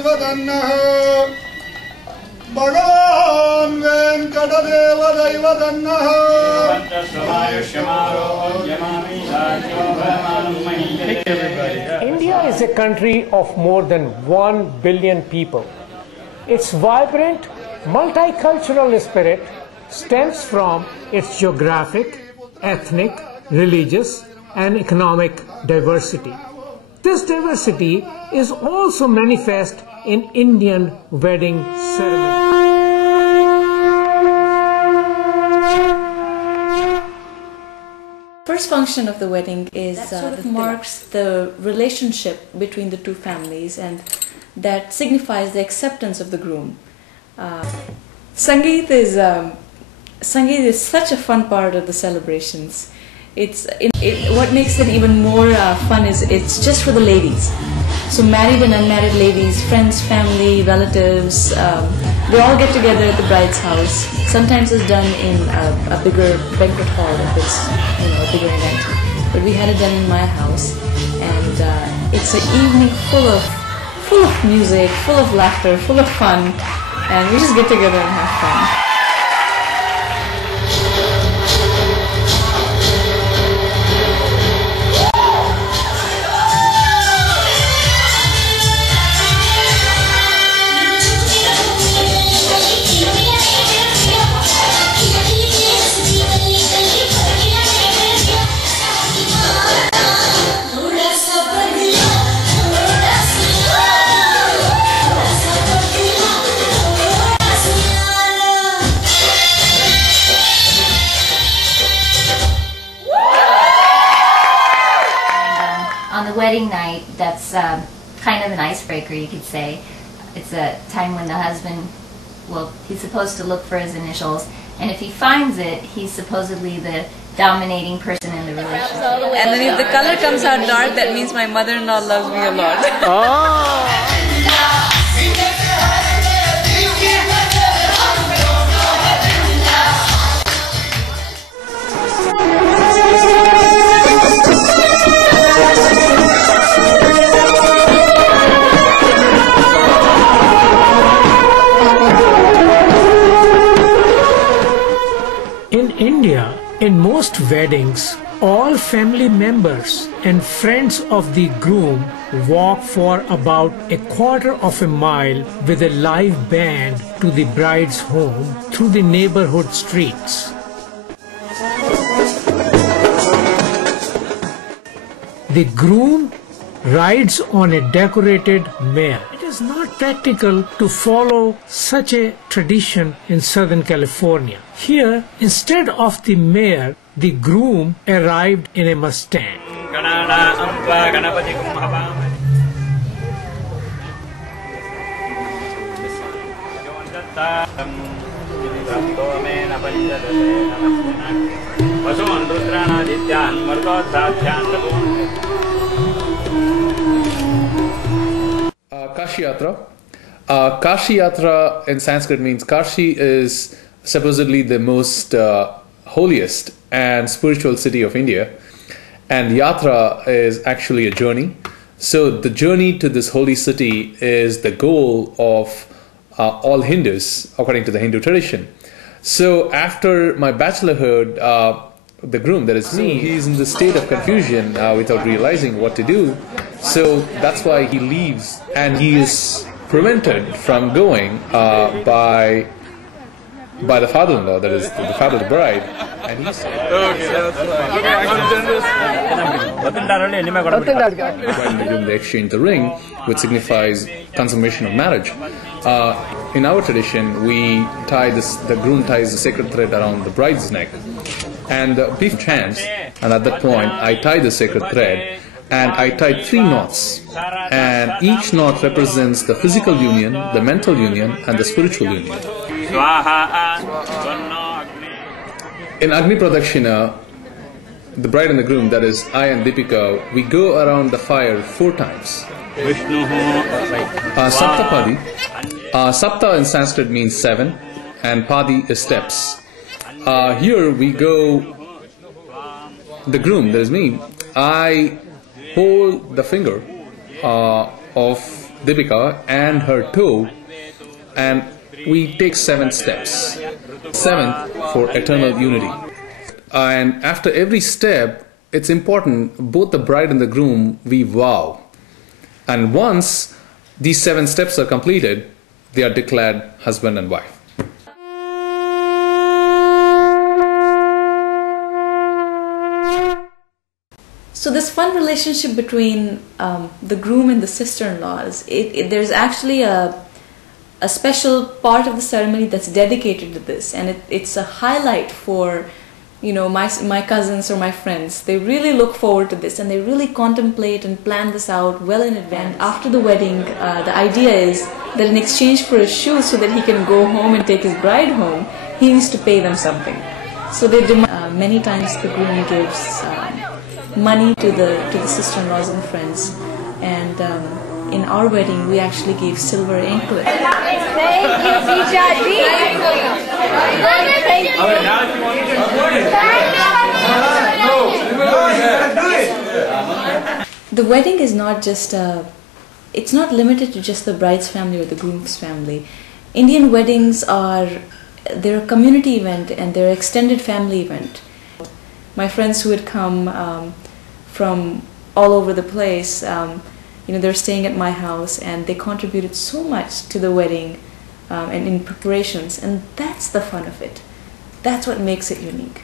Daivadannaha Bhagavan Venkatadeva Daivadannaha. India is a country of more than 1 billion people. Its vibrant, multicultural spirit stems from its geographic, ethnic, religious, and economic diversity. This diversity is also manifest in Indian wedding ceremony. First function of the wedding is that marks the relationship between the two families, and that signifies the acceptance of the groom. Sangeet is such a fun part of the celebrations. What makes it even more fun is it's just for the ladies. So married and unmarried ladies, friends, family, relatives, they all get together at the bride's house. Sometimes it's done in a bigger banquet hall if it's a bigger event. But we had it done in my house, and it's an evening full of music, full of laughter, full of fun, and we just get together and have fun. Wedding night, that's kind of an icebreaker, you could say. It's a time when the husband, he's supposed to look for his initials, and if he finds it, he's supposedly the dominating person in the relationship. And then if the color comes out dark, that means my mother-in-law loves me a lot. Oh! In India, in most weddings, all family members and friends of the groom walk for about a quarter of a mile with a live band to the bride's home through the neighborhood streets. The groom rides on a decorated mare. It is not practical to follow such a tradition in Southern California. Here, instead of the mare, the groom arrived in a Mustang. Kashi Yatra. Kashi Yatra in Sanskrit means Kashi is supposedly the most holiest and spiritual city of India, and Yatra is actually a journey. So the journey to this holy city is the goal of all Hindus according to the Hindu tradition. So after my bachelorhood, the groom, that is me, he's in the state of confusion without realizing what to do. So that's why he leaves, and he is prevented from going by the father-in-law, that is the father of the bride. And he said, they exchange the ring, which signifies consummation of marriage. In our tradition, the groom ties the sacred thread around the bride's neck, and the beef chants, and at that point I tie the sacred thread, and I tied 3 knots, and each knot represents the physical union, the mental union, and the spiritual union. In Agni Pradakshina, the bride and the groom, that is I and Deypika, we go around the fire 4 times. Saptapadi. Sapta in Sanskrit means 7, and Padi is steps. Here we go, the groom, that is me, I hold the finger of Deypika and her toe, and we take 7 steps. 7th for eternal unity. And after every step, it's important, both the bride and the groom, we vow. And once these 7 steps are completed, they are declared husband and wife. So this fun relationship between the groom and the sister-in-laws, there's actually a special part of the ceremony that's dedicated to this, and it's a highlight for, you know, my cousins or my friends. They really look forward to this, and they really contemplate and plan this out well in advance. After the wedding, the idea is that in exchange for his shoes, so that he can go home and take his bride home, he needs to pay them something. So they many times the groom gives money to the sister-in-laws and friends, and in our wedding we actually gave silver anklets. Thank you, Sijaji. The wedding is not just it's not limited to just the bride's family or the groom's family. Indian weddings they're a community event, and they're an extended family event. My friends who had come from all over the place, you know, they're staying at my house, and they contributed so much to the wedding and in preparations, and that's the fun of it. That's what makes it unique.